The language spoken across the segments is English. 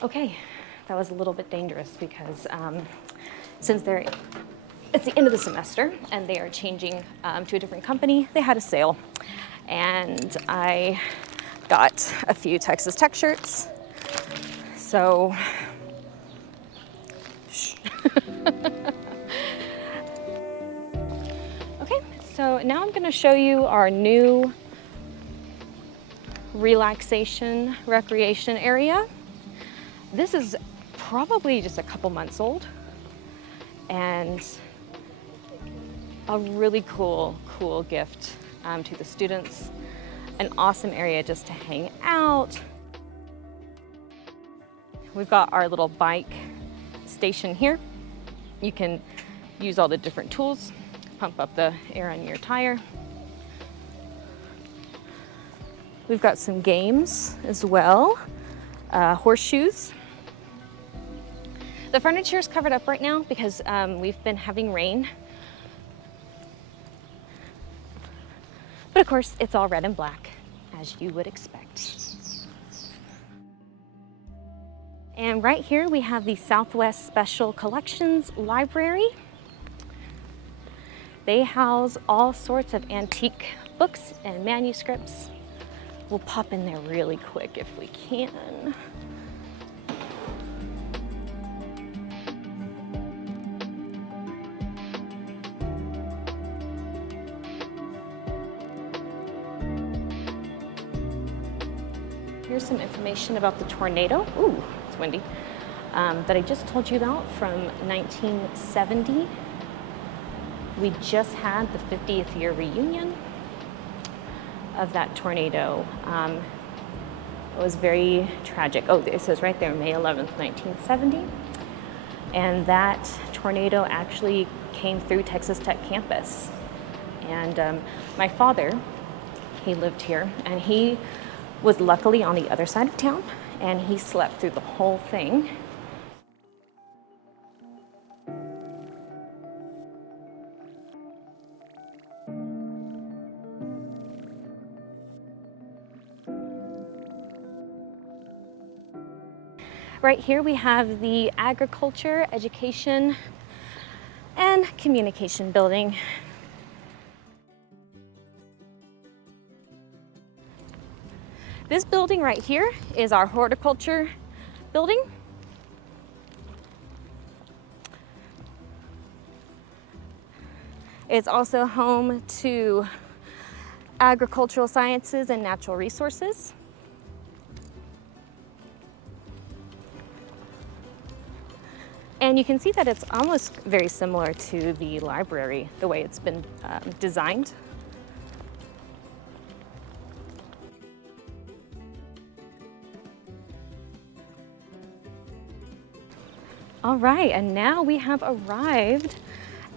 Okay, that was a little bit dangerous because since it's the end of the semester and they are changing to a different company, they had a sale. And I got a few Texas Tech shirts. So, shh. Okay, so now I'm gonna show you our new relaxation recreation area. This is probably just a couple months old and a really cool gift to the students. An awesome area just to hang out. We've got our little bike station here. You can use all the different tools, pump up the air on your tire. We've got some games as well, horseshoes. The furniture is covered up right now because we've been having rain. But of course, it's all red and black, as you would expect. And right here we have the Southwest Special Collections Library. They house all sorts of antique books and manuscripts. We'll pop in there really quick if we can. Here's some information about the tornado. Ooh, it's windy. That I just told you about from 1970. We just had the 50th year reunion of that tornado. It was very tragic. Oh, it says right there, May 11th, 1970. And that tornado actually came through Texas Tech campus. And my father, he lived here, and he was luckily on the other side of town, and he slept through the whole thing. Right here we have the Agriculture, Education, and Communication building. This building right here is our horticulture building. It's also home to agricultural sciences and natural resources. And you can see that it's almost very similar to the library, the way it's been designed. All right, and now we have arrived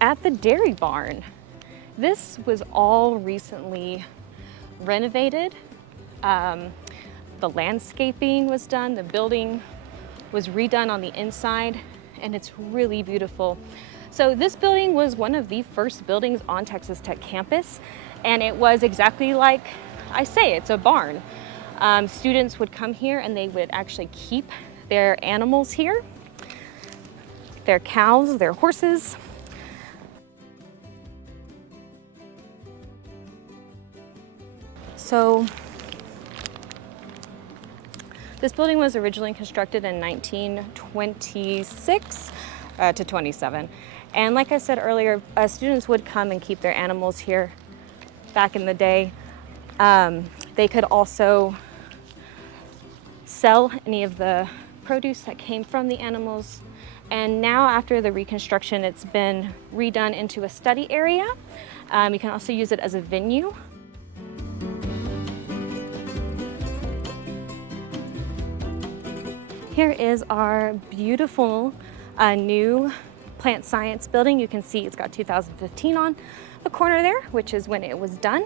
at the dairy barn. This was all recently renovated. The landscaping was done, the building was redone on the inside, and it's really beautiful. So this building was one of the first buildings on Texas Tech campus, and it was exactly like I say, it's a barn. Students would come here and they would actually keep their animals here. Their cows, their horses. So this building was originally constructed in 1926 to 27. And like I said earlier, students would come and keep their animals here back in the day. They could also sell any of the produce that came from the animals. And now after the reconstruction, it's been redone into a study area. You can also use it as a venue. Here is our beautiful new plant science building. You can see it's got 2015 on the corner there, which is when it was done.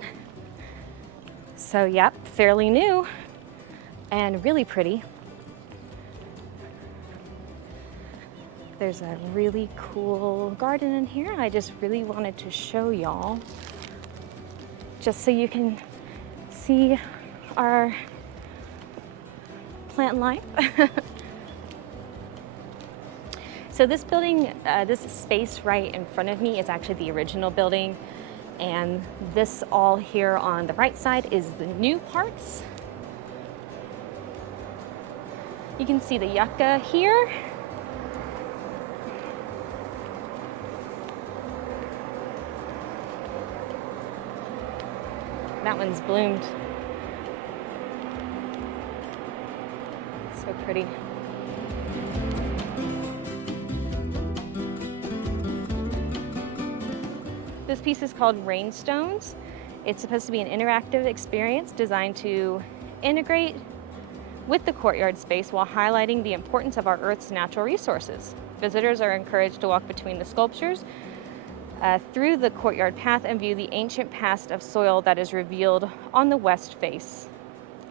So yep, fairly new and really pretty. There's a really cool garden in here. I just really wanted to show y'all, just so you can see our plant life. So this building, this space right in front of me is actually the original building. And this all here on the right side is the new parts. You can see the yucca here. That one's bloomed. So pretty. This piece is called Rainstones. It's supposed to be an interactive experience designed to integrate with the courtyard space while highlighting the importance of our Earth's natural resources. Visitors are encouraged to walk between the sculptures through the courtyard path and view the ancient past of soil that is revealed on the west face.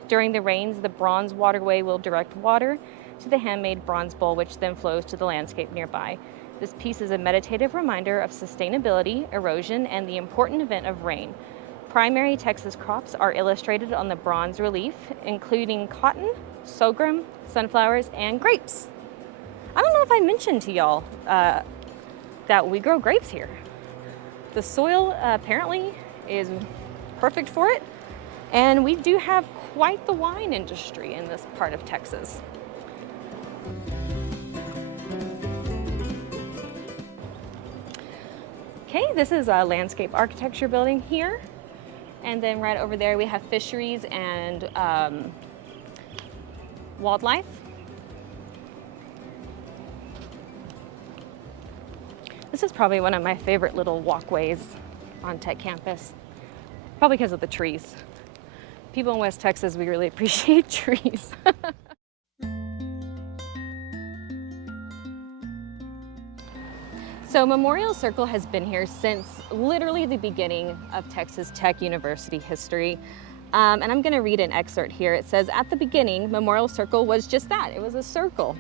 During the rains, the bronze waterway will direct water to the handmade bronze bowl, which then flows to the landscape nearby. This piece is a meditative reminder of sustainability, erosion, and the important event of rain. Primary Texas crops are illustrated on the bronze relief, including cotton, sorghum, sunflowers, and grapes. I don't know if I mentioned to y'all that we grow grapes here. The soil apparently is perfect for it, and we do have quite the wine industry in this part of Texas. Okay, this is a landscape architecture building here. And then right over there we have fisheries and wildlife. This is probably one of my favorite little walkways on Tech campus, probably because of the trees. People in West Texas, we really appreciate trees. So Memorial Circle has been here since literally the beginning of Texas Tech University history. And I'm gonna read an excerpt here. It says, at the beginning, Memorial Circle was just that. It was a circle,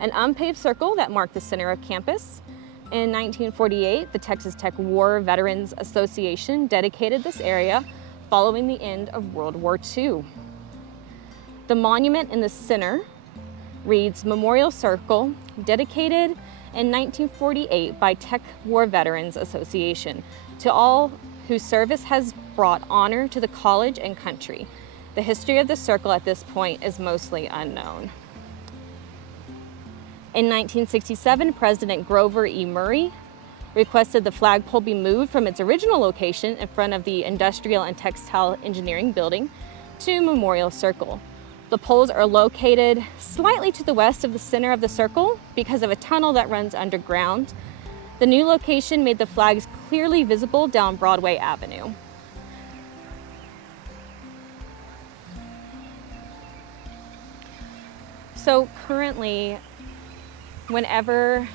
an unpaved circle that marked the center of campus. In 1948, the Texas Tech War Veterans Association dedicated this area following the end of World War II. The monument in the center reads, Memorial Circle, dedicated in 1948 by Tech War Veterans Association, to all whose service has brought honor to the college and country. The history of the circle at this point is mostly unknown. In 1967, President Grover E. Murray requested the flagpole be moved from its original location in front of the Industrial and Textile Engineering Building to Memorial Circle. The poles are located slightly to the west of the center of the circle because of a tunnel that runs underground. The new location made the flags clearly visible down Broadway Avenue. So currently, whenever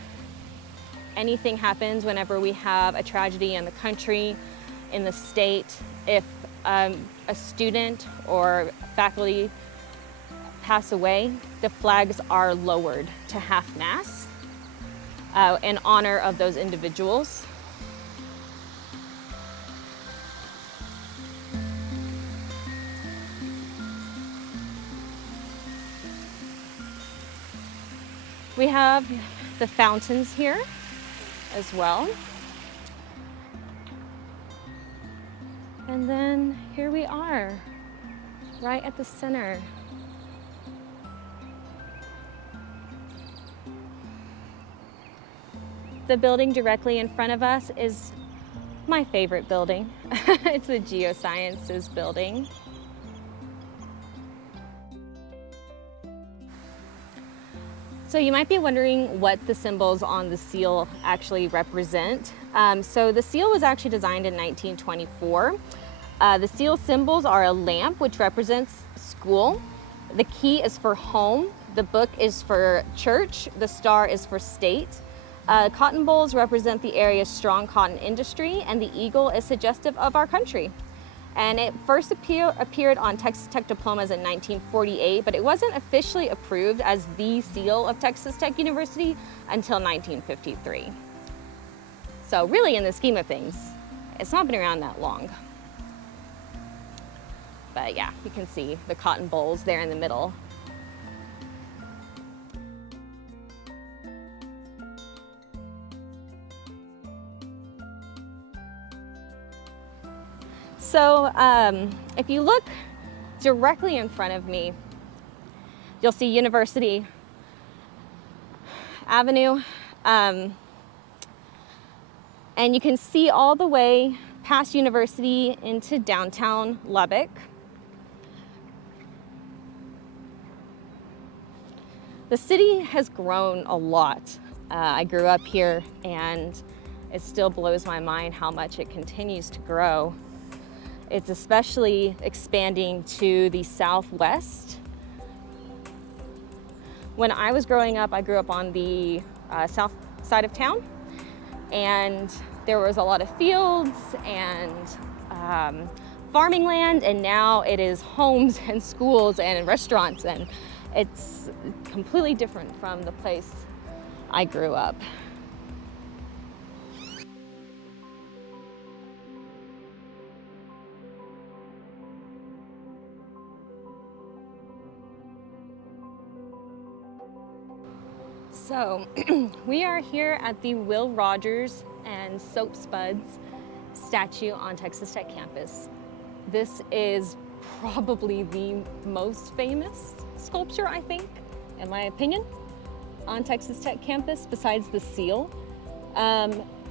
anything happens, whenever we have a tragedy in the country, in the state, if a student or faculty pass away, the flags are lowered to half-mast in honor of those individuals. We have the fountains here as well. And then here we are, right at the center. The building directly in front of us is my favorite building. It's the Geosciences building. So you might be wondering what the symbols on the seal actually represent. So the seal was actually designed in 1924. The seal symbols are a lamp, which represents school. The key is for home. The book is for church. The star is for state. Cotton bowls represent the area's strong cotton industry, and the eagle is suggestive of our country. And it first appeared on Texas Tech diplomas in 1948, but it wasn't officially approved as the seal of Texas Tech University until 1953. So really, in the scheme of things, it's not been around that long. But yeah, you can see the cotton bowls there in the middle. So if you look directly in front of me, you'll see University Avenue. And you can see all the way past University into downtown Lubbock. The city has grown a lot. I grew up here and it still blows my mind how much it continues to grow. It's especially expanding to the southwest. When I was growing up, I grew up on the south side of town, and there was a lot of fields and farming land, and now it is homes and schools and restaurants, and it's completely different from the place I grew up. So we are here at the Will Rogers and Soap Spuds statue on Texas Tech campus. This is probably the most famous sculpture, I think, in my opinion, on Texas Tech campus, besides the seal.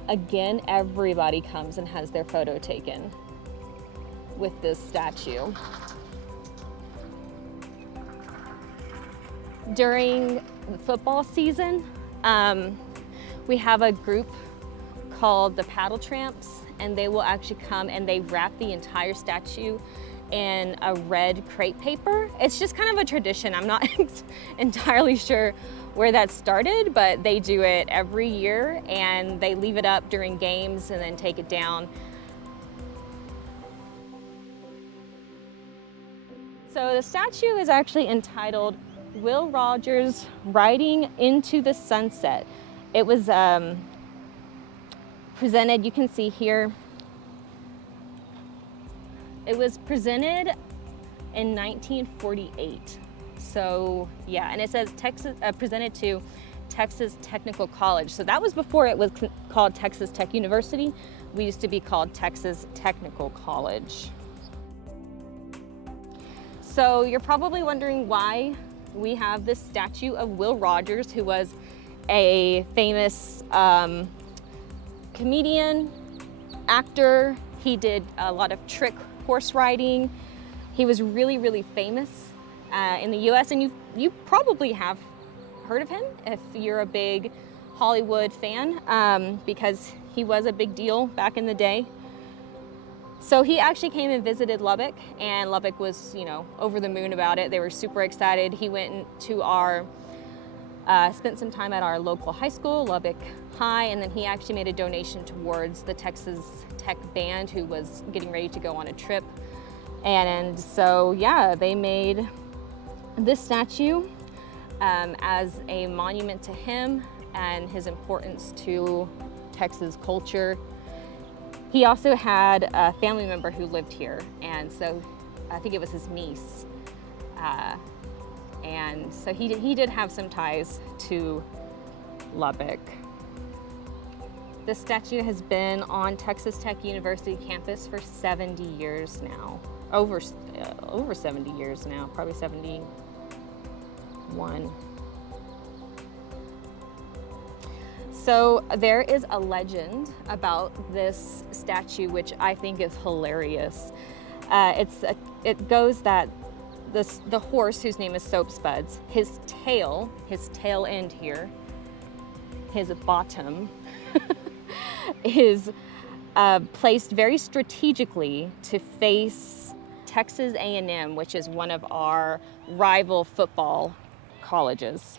Again, everybody comes and has their photo taken with this statue. During the football season, we have a group called the Paddle Tramps, and they will actually come and they wrap the entire statue in a red crepe paper. It's just kind of a tradition. I'm not entirely sure where that started, but they do it every year, and they leave it up during games and then take it down. So the statue is actually entitled Will Rogers Riding into the Sunset. It was presented, you can see here, it was presented in 1948. So yeah, and it says Texas, presented to Texas Technical College. So that was before it was called Texas Tech University. We used to be called Texas Technical College. So you're probably wondering why we have this statue of Will Rogers, who was a famous comedian, actor. He did a lot of trick horse riding. He was really, really famous in the US, and you probably have heard of him if you're a big Hollywood fan, because he was a big deal back in the day. So he actually came and visited Lubbock, and Lubbock was, over the moon about it. They were super excited. He went to spent some time at our local high school, Lubbock High, and then he actually made a donation towards the Texas Tech band, who was getting ready to go on a trip. And so, yeah, they made this statue as a monument to him and his importance to Texas culture. He also had a family member who lived here, and so I think it was his niece. And so he did have some ties to Lubbock. This statue has been on Texas Tech University campus for 70 years now. Over 70 years now, probably 71. So there is a legend about this statue, which I think is hilarious. It goes that the horse, whose name is Soap Spuds, his tail end here, his bottom, is placed very strategically to face Texas A&M, which is one of our rival football colleges.